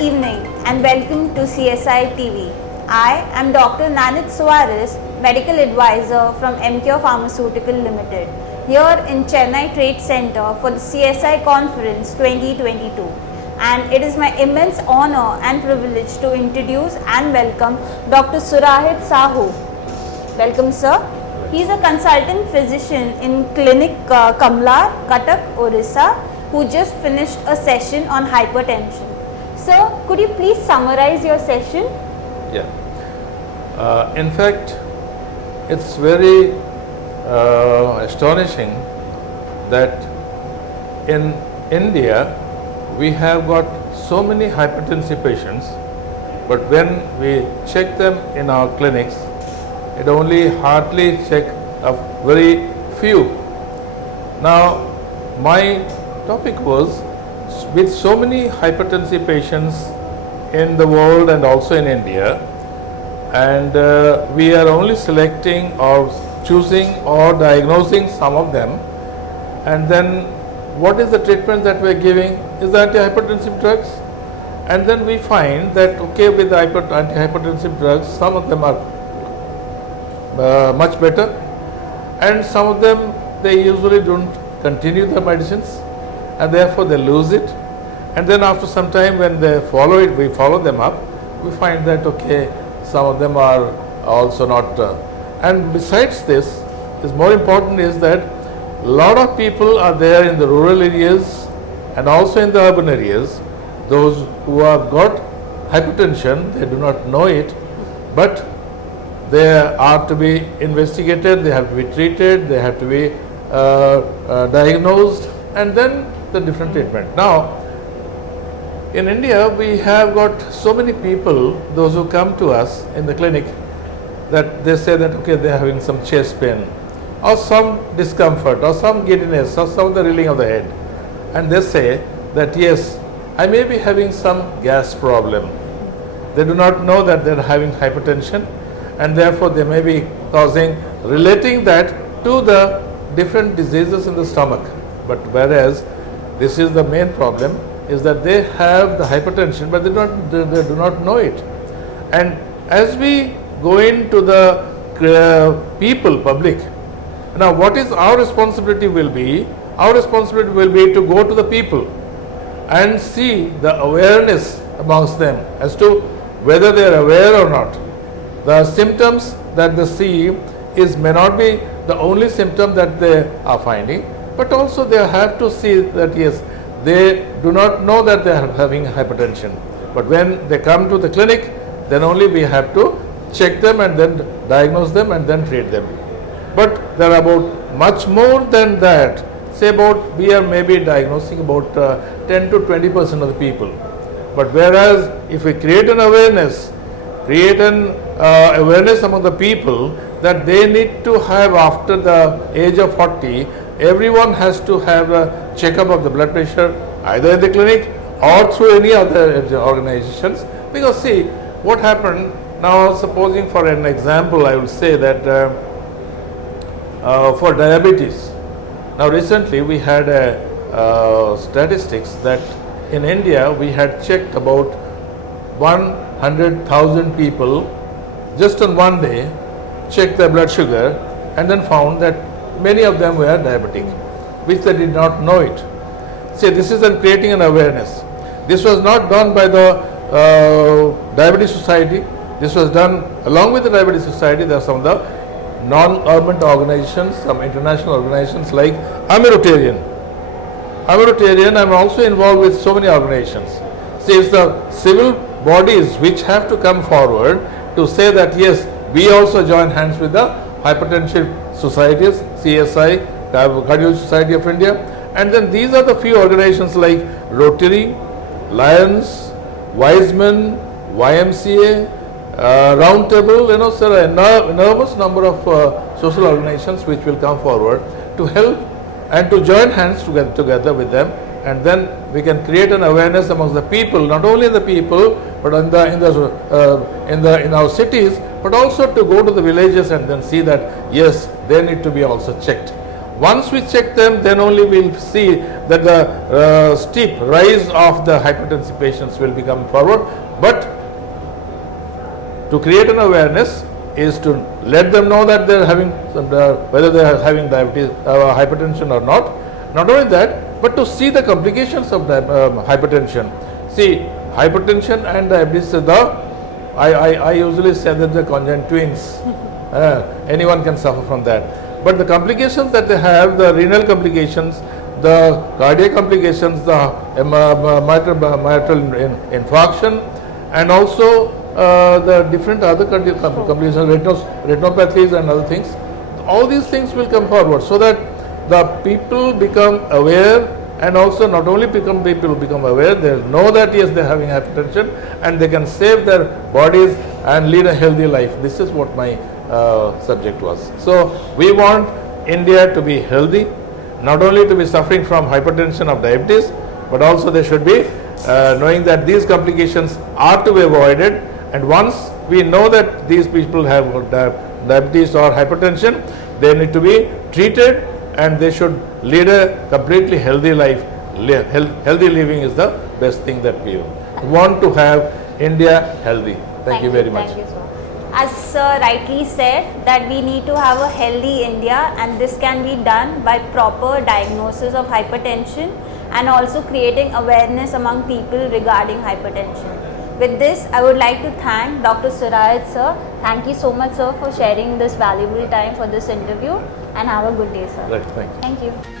evening and welcome to CSI TV. I am Dr. Nanit Suarez, Medical Advisor from MCure Pharmaceutical Limited, here in Chennai Trade Center for the CSI Conference 2022. And it is my immense honor and privilege to introduce and welcome Dr. Surajit Sahu. Welcome, sir. He is a consultant physician in Clinic Kamlar, Cuttack, Orissa, who just finished a session on hypertension. Sir, could you please summarize your session? Yeah. In fact, it's very astonishing that in India we have got so many hypertensive patients, but when we check them in our clinics, it only hardly check a very few. Now, my topic was, with so many hypertensive patients in the world and also in India, and we are only selecting or choosing or diagnosing some of them, and then what is the treatment that we are giving is the antihypertensive drugs, and then we find that okay, with the antihypertensive drugs, some of them are much better, and some of them they usually don't continue the medicines, and therefore they lose it. And then after some time, when they follow it, we follow them up, we find that okay, some of them are also not. And besides this, is more important is that a lot of people are there in the rural areas and also in the urban areas. Those who have got hypertension, they do not know it, but they are to be investigated, they have to be treated, they have to be diagnosed, and then the different treatment. Now, in India, we have got so many people, those who come to us in the clinic, that they say that okay, they are having some chest pain, or some discomfort, or some giddiness, or some of the reeling of the head, and they say that yes, I may be having some gas problem. They do not know that they are having hypertension, and therefore they may be relating that to the different diseases in the stomach. But whereas this is the main problem, is that they have the hypertension, but they do not know it. And as we go into the public, now what is our responsibility will be? Our responsibility will be to go to the people and see the awareness amongst them as to whether they are aware or not. The symptoms that they see may not be the only symptom that they are finding, but also they have to see that yes, they do not know that they are having hypertension. But when they come to the clinic, then only we have to check them and then diagnose them and then treat them. But there are about much more than that. Say about we are maybe diagnosing about 10 to 20% of the people. But whereas if we create an awareness, among the people that they need to have after the age of 40, everyone has to have a checkup of the blood pressure either in the clinic or through any other organizations. Because see, what happened now, supposing for an example, I will say that for diabetes, now recently we had statistics that in India we had checked about 100,000 people just on one day, checked their blood sugar, and then found that many of them were diabetic, which they did not know it. See, this is creating an awareness. This was not done by the Diabetes Society. This was done along with the Diabetes Society. There are some of the non-government organizations, some international organizations like I'm a Rotarian. I'm also involved with so many organizations. See, it's the civil bodies which have to come forward to say that yes, we also join hands with the hypertensive societies, CSI, Cardiology Society of India, and then these are the few organizations like Rotary, Lions, Wiseman, YMCA, Roundtable. There are enormous number of social organizations which will come forward to help and to join hands together with them, and then we can create an awareness amongst the people, not only in the people, but in our cities, but also to go to the villages and then see that yes, they need to be also checked. once we check them, then only we'll see that the steep rise of the hypertensive patients will become forward. But to create an awareness is to let them know that they are having whether they are having diabetes, hypertension or not. Not only that, but to see the complications of hypertension. See, hypertension and diabetes are I usually say that they're conjoined twins. Anyone can suffer from that. But the complications that they have, the renal complications, the cardiac complications, the mitral infarction, and also the different other complications, retinopathies and other things, all these things will come forward so that the people become aware, and also not only people become aware, they know that yes, they are having hypertension and they can save their bodies and lead a healthy life. This is what my subject was. So we want India to be healthy, not only to be suffering from hypertension of diabetes, but also they should be knowing that these complications are to be avoided. And once we know that these people have diabetes or hypertension, they need to be treated and they should lead a completely healthy life. Healthy living is the best thing that we want to have India healthy. Thank you very much. Thank you, sir. As sir rightly said, that we need to have a healthy India, and this can be done by proper diagnosis of hypertension and also creating awareness among people regarding hypertension. With this, I would like to thank Dr. Surajit sir. Thank you so much, sir, for sharing this valuable time for this interview, and have a good day, sir. Right, thank you. Thank you.